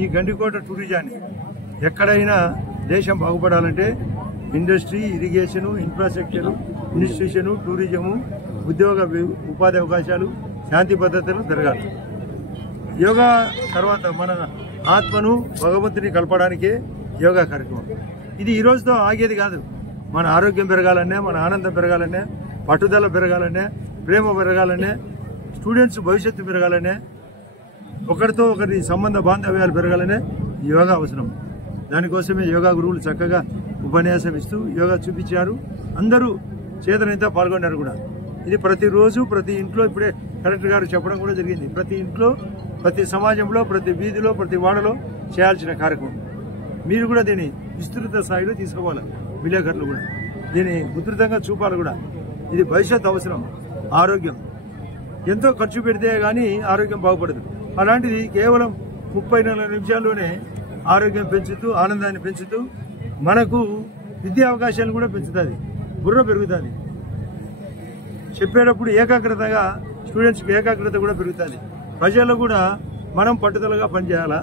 ఈ గండికోట టూరిజాన్ని ఎక్కడైనా దేశం బాగుపడాలంటే industry, irrigation, infrastructure, institution, tourism, ఉద్యోగ ఉపాధి అవకాశాలు, శాంతి భద్రతలు పెరగాలి. యోగా తర్వాత మన ఆత్మను భగవంతుని కలపడానికే యోగా కార్యక్రమం. ఇది ఈ రోజుతో ఆగేది కాదు. మన ఆరోగ్యం పెరగాలనే, మన ఆనందం పెరగాలనే, పట్టుదల పెరగాలనే, ప్రేమ పెరగాలనే, స్టూడెంట్స్ భవిష్యత్తు పెరగాలనే, ఒకరితో ఒకరి సంబంధ బాంధవ్యాలు పెరగాలనే యోగా అవసరం. దానికోసమే యోగా గురువులు చక్కగా ఉపన్యాసం ఇస్తూ యోగా చూపించారు. అందరూ చేతనైతే పాల్గొన్నారు కూడా. ఇది ప్రతిరోజు ప్రతి ఇంట్లో, ఇప్పుడే కలెక్టర్ గారు చెప్పడం కూడా జరిగింది, ప్రతి ఇంట్లో, ప్రతి సమాజంలో, ప్రతి వీధిలో, ప్రతి వాడలో చేయాల్సిన కార్యక్రమం. మీరు కూడా దీన్ని విస్తృత స్థాయిలో తీసుకోవాలి. విలేకరులు కూడా దీన్ని ఉధృతంగా చూపాలి కూడా. ఇది భవిష్యత్ అవసరం. ఆరోగ్యం ఎంతో ఖర్చు పెడితే కానీ ఆరోగ్యం బాగుపడదు. అలాంటిది కేవలం 30-40 నిమిషాల్లోనే ఆరోగ్యం పెంచుతూ, ఆనందాన్ని పెంచుతూ, మనకు విద్యా అవకాశాలు కూడా పెంచుతుంది, బుర్ర పెరుగుతుంది. చెప్పేటప్పుడు ఏకాగ్రతగా స్టూడెంట్స్కి ఏకాగ్రత కూడా పెరుగుతుంది. ప్రజల్లో కూడా మనం పట్టుదలగా పనిచేయాలా.